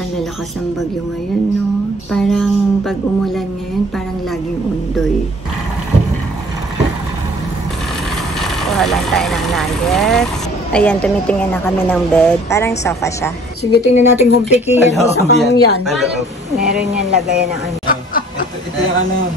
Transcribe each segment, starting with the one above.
Ang lalakas ng bagyo ngayon, no? Parang pag umulan ngayon, parang laging undoy. Kuha lang tayo ng nuggets. Ayan, tumitingin na kami ng bed. Parang sofa siya. Sige, tingnan natin kung picky yan o sa kang yan. Meron yan lagayan ng ano. Ito yung ano.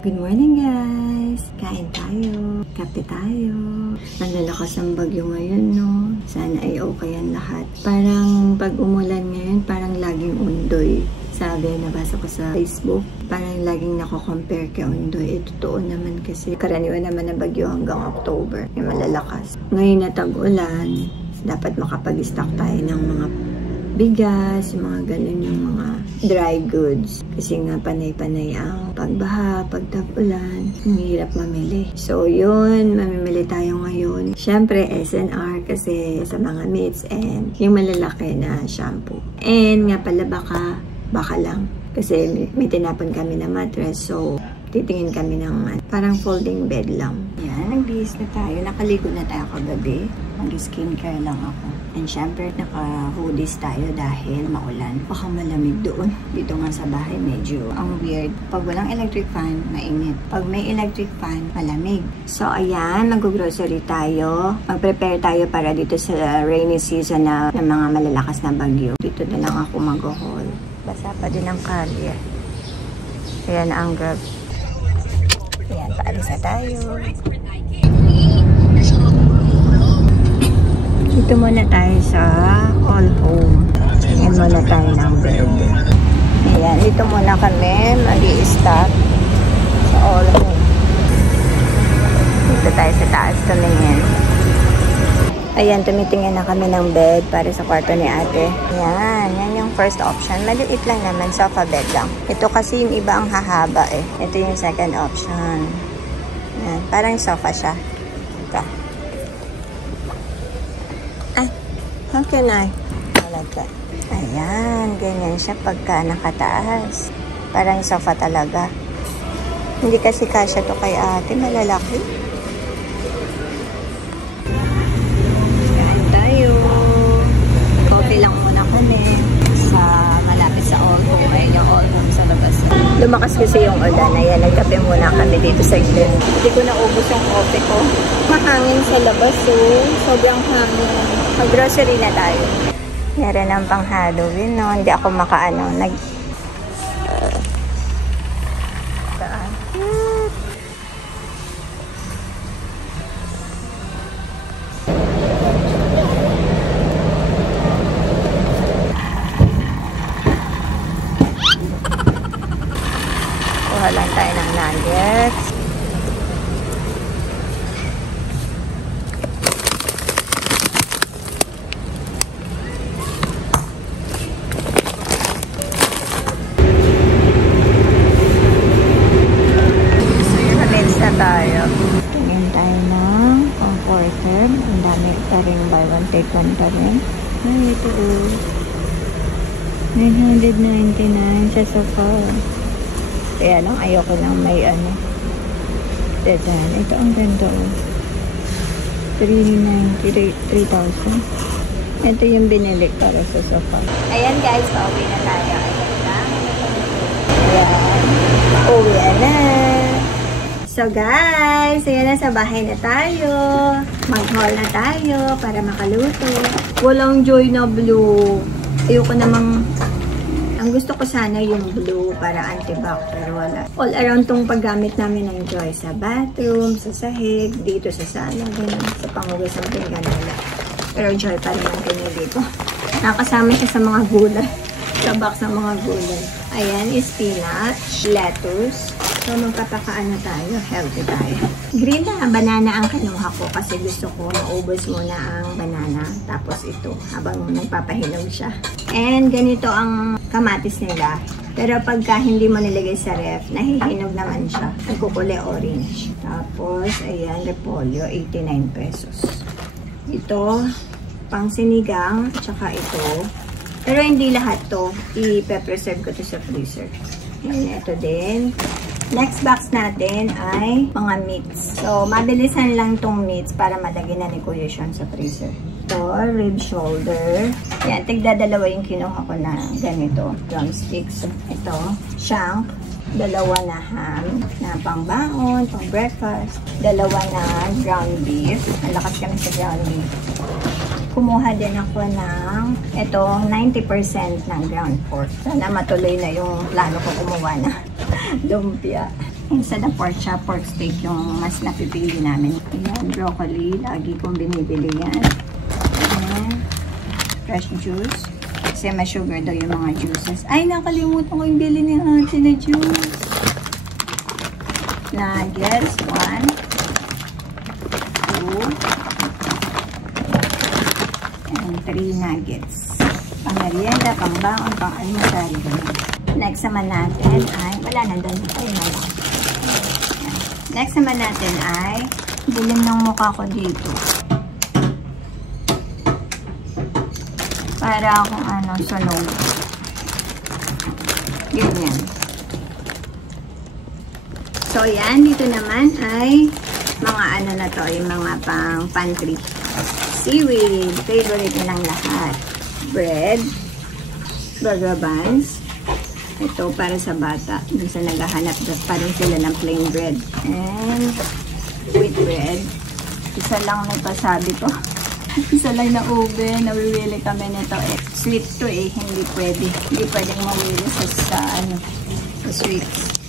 Good morning guys! Kain tayo. Kape tayo. Ang lalakas ng bagyo ngayon, no? Sana ay okay ang lahat. Parang pag umulan ngayon, parang laging undoy. Sabi, nabasa ko sa Facebook, parang laging nako-compare kay undoy. Totoo naman kasi karaniwan naman na bagyo hanggang October. Yung malalakas. Ngayon na tag-ulan, dapat makapag-stock tayo ng mga bigas, mga ganun yung mga dry goods. Kasi nga panay-panay ang pagbaha, pagtag-ulan, mahirap mamili. So yun, mamimili tayo ngayon. Siyempre SNR kasi sa mga meats and yung malalaki na shampoo. And nga pala baka lang. Kasi may tinapon kami na mattress, so titingin kami ng parang folding bed lang. Yan, nagbihis na tayo. Nakaligo na tayo kagabi. Mag-skincare lang ako. And syempre, naka-hoodies tayo dahil maulan. Baka malamig doon. Dito nga sa bahay, medyo ang weird. Pag walang electric fan, mainit. Pag may electric fan, malamig. So, ayan, mag-grocery tayo. Mag-prepare tayo para dito sa rainy season na ng mga malalakas na bagyo. Dito na lang ako mag-haul. Basa pa din ang kalye. Ayan ang grab. Ayan, paalis na tayo. Dito muna tayo sa All Home. Tingin muna tayo ng bed. Ayan, dito muna kami mag-i-stop sa All Home. Dito tayo sa taas tumingin. Ayan, tumitingin na kami ng bed para sa kwarto ni ate. Ayan, yan yung first option. Maliit lang naman, sofa bed lang. Ito kasi yung iba ang hahaba eh. Ito yung second option. Ayan, parang sofa siya. Ito. How can I? Like that. Ayan, ganyan siya pagka nakataas. Parang sofa talaga. Hindi kasi kasya to kay ate, malalaki. Kain tayo. Coffee lang muna kami sa malapit sa All Home. Ayun yung All Home sa labas. Lumakas kasi yung ulan. Ayan, nagkape muna kami dito sa gym. Hindi ko naubos yung coffee ko. Mahangin sa labas oh. Sobrang hangin. Mag-grocery na tayo. Meron ng pang Halloween, no? Hindi ako makaano. Kuha lang tayo ng nuggets. Tingin tayo ng comforter. Ang dami pa rin, buy one take one pa rin. Ay, ito oh. 999 sa sofa. Kaya lang, ayoko lang may ano. Dedan. Ito ang ganda oh. 3,000. Ito yung binili para sa sofa. Ayan guys, pauwi na tayo. Ayan lang. Ayan. Uwi na. So guys, ayan na, sa bahay na tayo. Mag-haul na tayo para makaluto. Walang Joy na blue. Ayoko namang, ang gusto ko sana yung blue para anti-bac, pero wala. All around tong paggamit namin ng Joy. Sa bathroom, sa sahig, dito sa sala, ganun, sa pangugas ng pinggan nila. Pero Joy pa rin ang pinili ko. Nakasama siya sa mga gulay. Sa box ng mga gulay. Ayan is spinach, lettuce. So, magpapakaan na tayo. Healthy tayo. Green na banana ang kinuha ko kasi gusto ko maubos muna ang banana. Tapos ito, habang nagpapahinog siya. And ganito ang kamatis nila. Pero pagka hindi mo nilagay sa ref, nahihinog naman siya. Nagkukulay orange. Tapos, ayan, repolyo, 89 pesos. Ito, pang sinigang, tsaka ito. Pero hindi lahat to. I-preserve ko to sa freezer. And ito din. Next box natin ay mga meats. So, mabilisan lang tong meats para malagyan na ni Kuya Sean sa freezer. Ito, rib shoulder. Yan, tigda-dalawa yung kinuha ko na ganito. Drumsticks. Ito, shank. Dalawa na ham na pangbaon, pang breakfast. Dalawa na ground beef. Malakas kami sa ground beef. Kumuha din ako ng itong 90% ng ground pork. Sana matuloy na yung plano ko kumuha na lumpia. Instead of pork chop, pork steak yung mas napipili namin. Ayan, broccoli. Lagi kong binibili yan. Ayan, fresh juice. Kasi may sugar daw yung mga juices. Ay, nakalimutan ko yung bili ni Ate na juice. Nuggets. 1, 2, and 3 nuggets. Pang merienda, pang baon, pang almusal. Next naman natin ay, wala na doon. Ay, wala. Next naman natin ay, bilhin ng mukha ko dito. Para kung ano, sunog. Ganyan. So, yan. Dito naman ay mga ano na to, yung mga pang pantry. Seaweed. Favorite nilang lahat. Bread. Burger buns. Ito para sa bata. Minsan naghahanap pa rin sila ng plain bread. And wheat bread. Isa lang nito, sabi ko. Isa lang na ube. Nawiwili kami nito. Sweet to hindi pwede. Hindi pwedeng mawili sa sweets.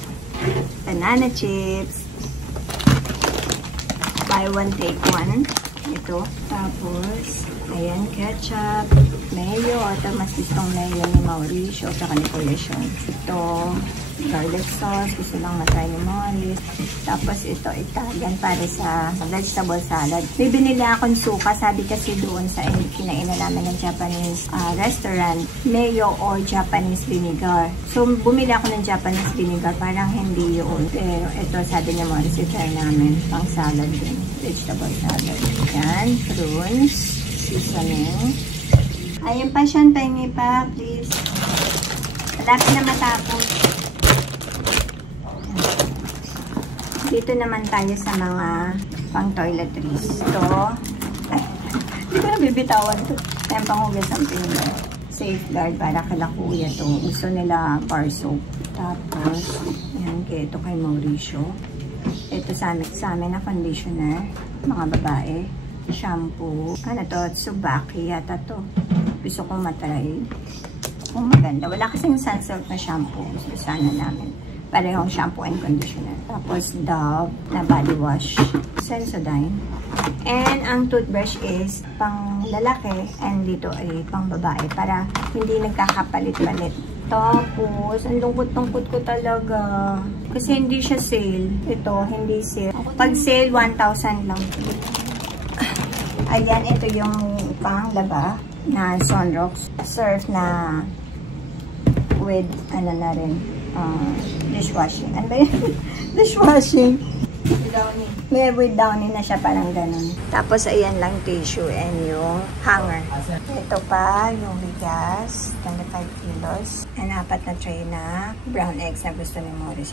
Banana chips. Buy one, take one. Ito. Tapos, ayan, ketchup, mayo. Ito, mas gustong mayo ni Mauricio. Saka ni Kuya Sean. Ito, garlic sauce. Gusto lang matry ni Maurice. Tapos, ito, Italian para sa vegetable salad. May binili akong suka. Sabi kasi doon sa kinainan namin ng Japanese restaurant, mayo or Japanese vinegar. So, bumili ako ng Japanese vinegar. Parang hindi yun. Pero, ito, sabi ni Maurice, try namin. Pang salad din. Vegetable salad. Yan, prunes. Seasoning. Ayun pa, Sean, pahingi pa, please. Malapit na matapos. Dito naman tayo sa mga pang toiletries. Ito. Ay, hindi ko na bibitawan ito. Ayan, panghugas ang pinggan. Safeguard para kala kuya ito. Gusto nila bar soap. Tapos, ayan, ito kay Mauricio. Ito sa amin na conditioner. Mga babae. Shampoo. Ano to? Tsubaki yata to. Gusto kong matry. Kung maganda. Wala kasing Sunsilk na shampoo. Gusto sana namin. Parehong shampoo and conditioner. Tapos Dove na body wash. Sensodyne. And ang toothbrush is pang lalaki and dito ay pang babae para hindi nagkakapalit-palit. Tapos, ang lungkot-lungkot ko talaga. Kasi hindi siya sale. Ito, hindi sale. Pag sale, 1,000 lang. Ayan, ito yung pang laba na Sunrocks. Surf na with, ano na rin, dishwashing. Ano ba yun? Dishwashing. Downy. May with downy na siya, parang ganun. Tapos, ayan lang tissue and yung hanger. Ito pa, yung bigas. 25 kilos. And 4 na tray na brown eggs na gusto ni Maurice.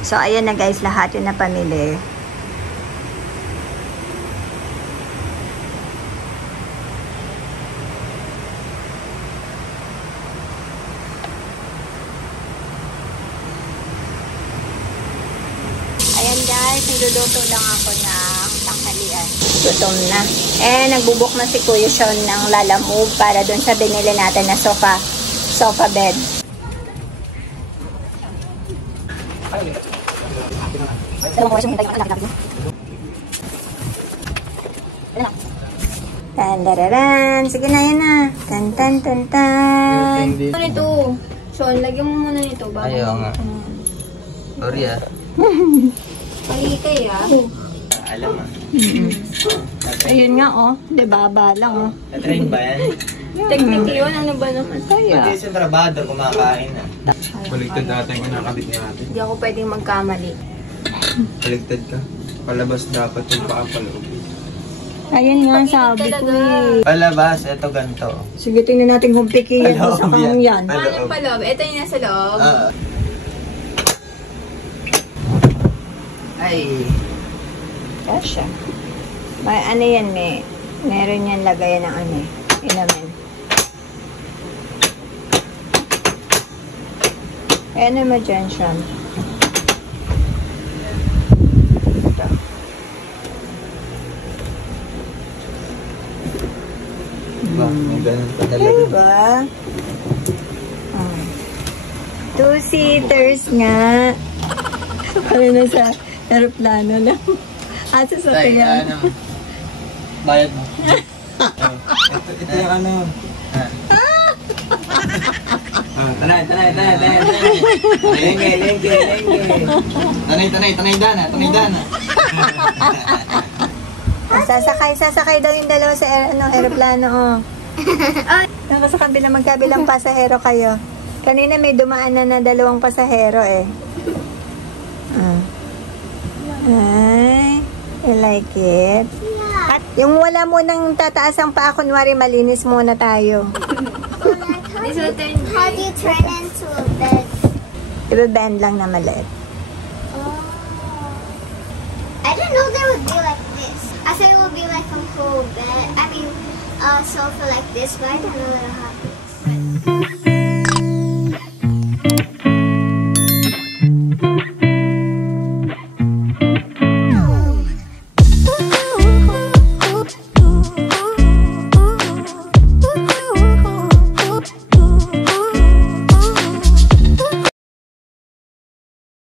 So, ayan na guys, lahat yun na pamili. Ayan guys, niluluto lang ako ng tanghalian. Gutom na. Eh, nagbubuk na si Kuya Sean ng Lalamove para dun sa binili natin na sofa bed. Tan-dararan. Sige na, yan na. Tan-tan-tan-tan. Ano nito? Sean, lagyan mo muna nito. Ayaw nga. Sorry ah. Mali kayo ah. Alam ah. Ayun nga oh. Diba? Lang oh. Na-train ba yan? Technically yun. Ano ba naman? Kaya. Pati sa trabado kumakain ah. Baligtad dati yung kinakabit ni ate. Hindi ako pwedeng magkamali. Baligtad ka. Palabas dapat yung paapaloob. Ayun nga, sabi ko eh. Palabas, eto ganito. Sige, tingnan natin kung picky yan o sa kang yan. Paloob. Paloob. Ito yung nasa loob. Ay. Kasha. May ano yan, meron yan lagayan ng ano eh. Inamin. Ano mo dyan, Sean? Ito. Diba? May ganun pa talaga. Diba? Oh. Two-seaters nga. Parang nasa aeroplano lang. Asa sa Tay, tiyan. ano? Bayad mo. Ito yung ano. Tanay. Lengke. Tanay dana. Sasakay daw yung dalawa sa aeroplano, oh. Naka sa kabila, magkabilang pasahero kayo. Kanina may dumaan na dalawang pasahero, eh. Ay, you like it? At yung wala mo nang tataas ang paa, kunwari malinis muna tayo. How do you turn into a bed? Ibe-bend lang na maliit. Oh. I didn't know they would be like this. I thought it would be like a whole bed. I mean, sofa like this, but I didn't know it would have this.